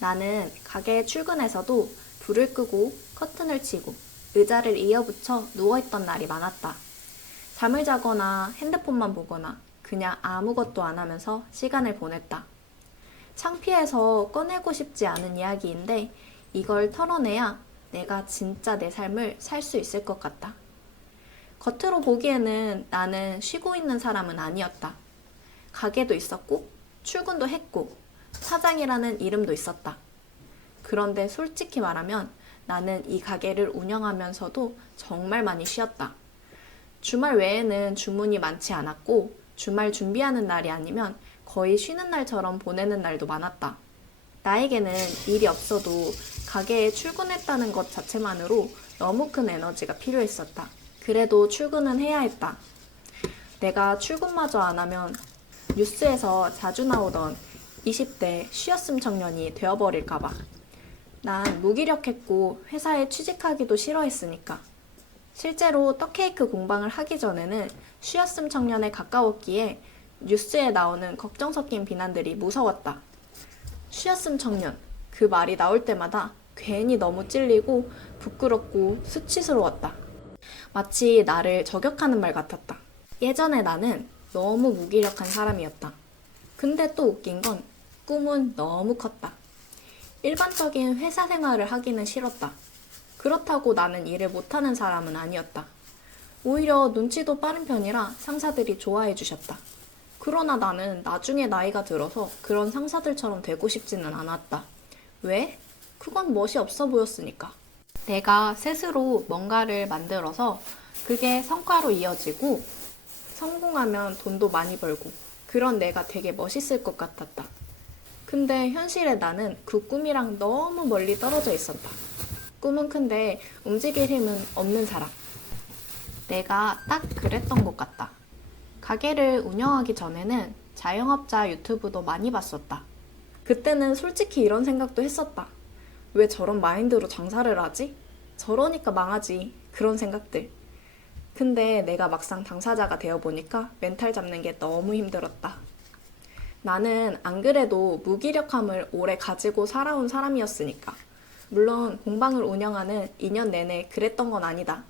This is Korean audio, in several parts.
나는 가게에 출근해서도 불을 끄고 커튼을 치고 의자를 이어붙여 누워있던 날이 많았다. 잠을 자거나 핸드폰만 보거나 그냥 아무것도 안 하면서 시간을 보냈다. 창피해서 꺼내고 싶지 않은 이야기인데 이걸 털어내야 내가 진짜 내 삶을 살 수 있을 것 같다. 겉으로 보기에는 나는 쉬고 있는 사람은 아니었다. 가게도 있었고 출근도 했고 사장이라는 이름도 있었다. 그런데 솔직히 말하면 나는 이 가게를 운영하면서도 정말 많이 쉬었다. 주말 외에는 주문이 많지 않았고 주말 준비하는 날이 아니면 거의 쉬는 날처럼 보내는 날도 많았다. 나에게는 일이 없어도 가게에 출근했다는 것 자체만으로 너무 큰 에너지가 필요했었다. 그래도 출근은 해야 했다. 내가 출근마저 안 하면 뉴스에서 자주 나오던 20대 쉬었음 청년이 되어버릴까봐. 난 무기력했고 회사에 취직하기도 싫어했으니까. 실제로 떡케이크 공방을 하기 전에는 쉬었음 청년에 가까웠기에 뉴스에 나오는 걱정 섞인 비난들이 무서웠다. 쉬었음 청년, 그 말이 나올 때마다 괜히 너무 찔리고 부끄럽고 수치스러웠다. 마치 나를 저격하는 말 같았다. 예전에 나는 너무 무기력한 사람이었다. 근데 또 웃긴 건 꿈은 너무 컸다. 일반적인 회사 생활을 하기는 싫었다. 그렇다고 나는 일을 못하는 사람은 아니었다. 오히려 눈치도 빠른 편이라 상사들이 좋아해 주셨다. 그러나 나는 나중에 나이가 들어서 그런 상사들처럼 되고 싶지는 않았다. 왜? 그건 멋이 없어 보였으니까. 내가 스스로 뭔가를 만들어서 그게 성과로 이어지고 성공하면 돈도 많이 벌고 그런 내가 되게 멋있을 것 같았다. 근데 현실에 나는 그 꿈이랑 너무 멀리 떨어져 있었다. 꿈은 큰데 움직일 힘은 없는 사람. 내가 딱 그랬던 것 같다. 가게를 운영하기 전에는 자영업자 유튜브도 많이 봤었다. 그때는 솔직히 이런 생각도 했었다. 왜 저런 마인드로 장사를 하지? 저러니까 망하지. 그런 생각들. 근데 내가 막상 당사자가 되어보니까 멘탈 잡는 게 너무 힘들었다. 나는 안 그래도 무기력함을 오래 가지고 살아온 사람이었으니까. 물론 공방을 운영하는 2년 내내 그랬던 건 아니다.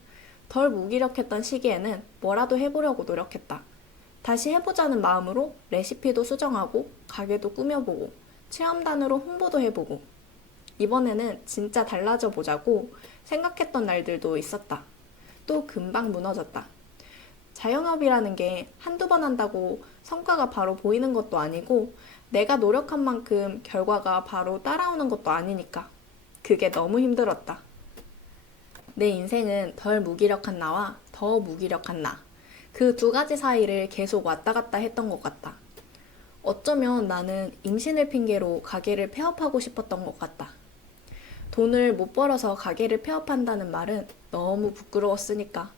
덜 무기력했던 시기에는 뭐라도 해보려고 노력했다. 다시 해보자는 마음으로 레시피도 수정하고 가게도 꾸며보고 체험단으로 홍보도 해보고 이번에는 진짜 달라져 보자고 생각했던 날들도 있었다. 또 금방 무너졌다. 자영업이라는 게 한두 번 한다고 성과가 바로 보이는 것도 아니고 내가 노력한 만큼 결과가 바로 따라오는 것도 아니니까 그게 너무 힘들었다. 내 인생은 덜 무기력한 나와 더 무기력한 나. 그 두 가지 사이를 계속 왔다 갔다 했던 것 같다. 어쩌면 나는 임신을 핑계로 가게를 폐업하고 싶었던 것 같다. 돈을 못 벌어서 가게를 폐업한다는 말은 너무 부끄러웠으니까.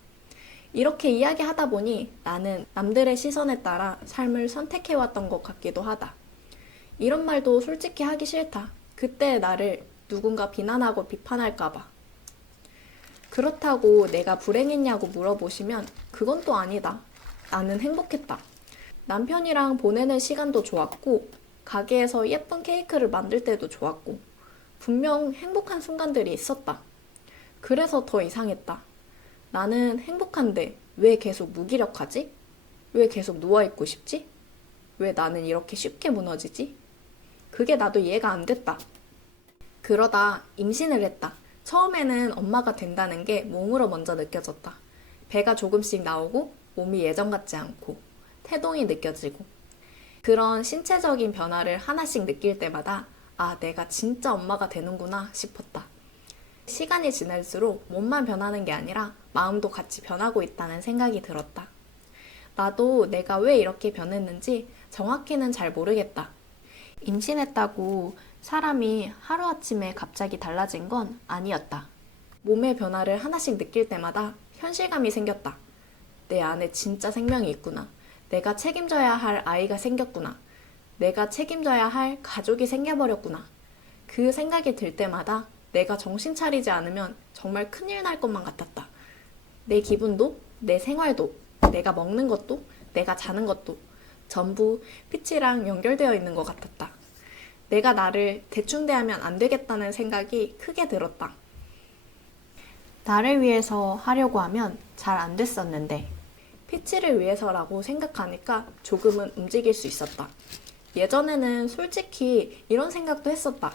이렇게 이야기하다 보니 나는 남들의 시선에 따라 삶을 선택해왔던 것 같기도 하다. 이런 말도 솔직히 하기 싫다. 그때 나를 누군가 비난하고 비판할까봐. 그렇다고 내가 불행했냐고 물어보시면 그건 또 아니다. 나는 행복했다. 남편이랑 보내는 시간도 좋았고 가게에서 예쁜 케이크를 만들 때도 좋았고 분명 행복한 순간들이 있었다. 그래서 더 이상했다. 나는 행복한데 왜 계속 무기력하지? 왜 계속 누워있고 싶지? 왜 나는 이렇게 쉽게 무너지지? 그게 나도 이해가 안 됐다. 그러다 임신을 했다. 처음에는 엄마가 된다는 게 몸으로 먼저 느껴졌다. 배가 조금씩 나오고 몸이 예전 같지 않고 태동이 느껴지고 그런 신체적인 변화를 하나씩 느낄 때마다 아, 내가 진짜 엄마가 되는구나 싶었다. 시간이 지날수록 몸만 변하는 게 아니라 마음도 같이 변하고 있다는 생각이 들었다. 나도 내가 왜 이렇게 변했는지 정확히는 잘 모르겠다. 임신했다고 사람이 하루아침에 갑자기 달라진 건 아니었다. 몸의 변화를 하나씩 느낄 때마다 현실감이 생겼다. 내 안에 진짜 생명이 있구나. 내가 책임져야 할 아이가 생겼구나. 내가 책임져야 할 가족이 생겨버렸구나. 그 생각이 들 때마다 내가 정신 차리지 않으면 정말 큰일 날 것만 같았다. 내 기분도, 내 생활도, 내가 먹는 것도, 내가 자는 것도 전부 빛이랑 연결되어 있는 것 같았다. 내가 나를 대충 대하면 안 되겠다는 생각이 크게 들었다. 나를 위해서 하려고 하면 잘 안 됐었는데 피치를 위해서라고 생각하니까 조금은 움직일 수 있었다. 예전에는 솔직히 이런 생각도 했었다.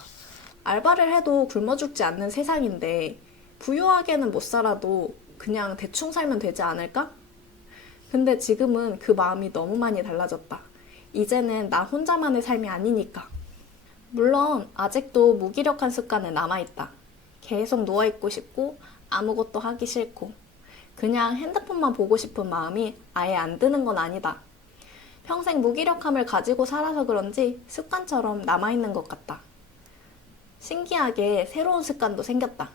알바를 해도 굶어 죽지 않는 세상인데 부유하게는 못 살아도 그냥 대충 살면 되지 않을까? 근데 지금은 그 마음이 너무 많이 달라졌다. 이제는 나 혼자만의 삶이 아니니까. 물론 아직도 무기력한 습관은 남아있다. 계속 누워있고 싶고 아무것도 하기 싫고 그냥 핸드폰만 보고 싶은 마음이 아예 안 드는 건 아니다. 평생 무기력함을 가지고 살아서 그런지 습관처럼 남아있는 것 같다. 신기하게 새로운 습관도 생겼다.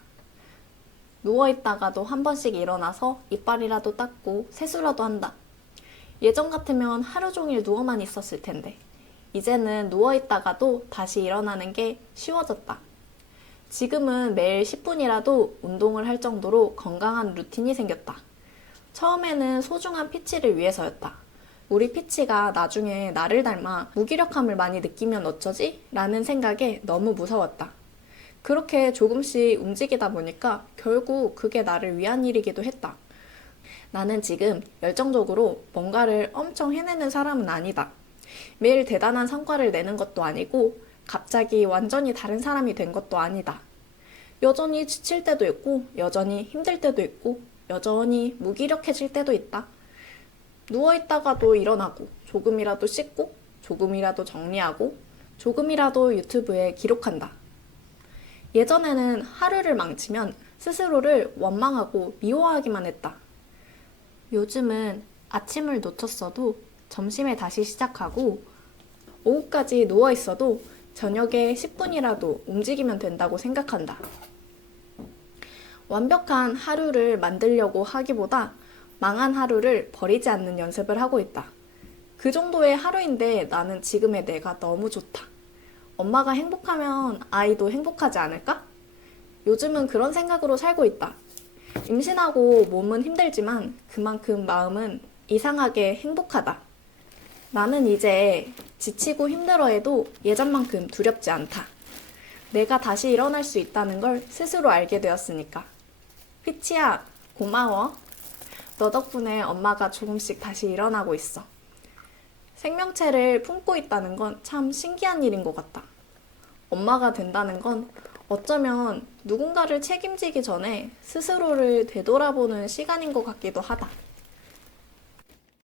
누워있다가도 한 번씩 일어나서 이빨이라도 닦고 세수라도 한다. 예전 같으면 하루 종일 누워만 있었을 텐데 이제는 누워있다가도 다시 일어나는 게 쉬워졌다. 지금은 매일 10분이라도 운동을 할 정도로 건강한 루틴이 생겼다. 처음에는 소중한 피치를 위해서였다. 우리 피치가 나중에 나를 닮아 무기력함을 많이 느끼면 어쩌지? 라는 생각에 너무 무서웠다. 그렇게 조금씩 움직이다 보니까 결국 그게 나를 위한 일이기도 했다. 나는 지금 열정적으로 뭔가를 엄청 해내는 사람은 아니다. 매일 대단한 성과를 내는 것도 아니고 갑자기 완전히 다른 사람이 된 것도 아니다. 여전히 지칠 때도 있고 여전히 힘들 때도 있고 여전히 무기력해질 때도 있다. 누워있다가도 일어나고 조금이라도 씻고 조금이라도 정리하고 조금이라도 유튜브에 기록한다. 예전에는 하루를 망치면 스스로를 원망하고 미워하기만 했다. 요즘은 아침을 놓쳤어도 점심에 다시 시작하고 오후까지 누워있어도 저녁에 10분이라도 움직이면 된다고 생각한다. 완벽한 하루를 만들려고 하기보다 망한 하루를 버리지 않는 연습을 하고 있다. 그 정도의 하루인데 나는 지금의 내가 너무 좋다. 엄마가 행복하면 아이도 행복하지 않을까? 요즘은 그런 생각으로 살고 있다. 임신하고 몸은 힘들지만 그만큼 마음은 이상하게 행복하다. 나는 이제 지치고 힘들어해도 예전만큼 두렵지 않다. 내가 다시 일어날 수 있다는 걸 스스로 알게 되었으니까. 피치야, 고마워. 너 덕분에 엄마가 조금씩 다시 일어나고 있어. 생명체를 품고 있다는 건 참 신기한 일인 것 같다. 엄마가 된다는 건 어쩌면 누군가를 책임지기 전에 스스로를 되돌아보는 시간인 것 같기도 하다.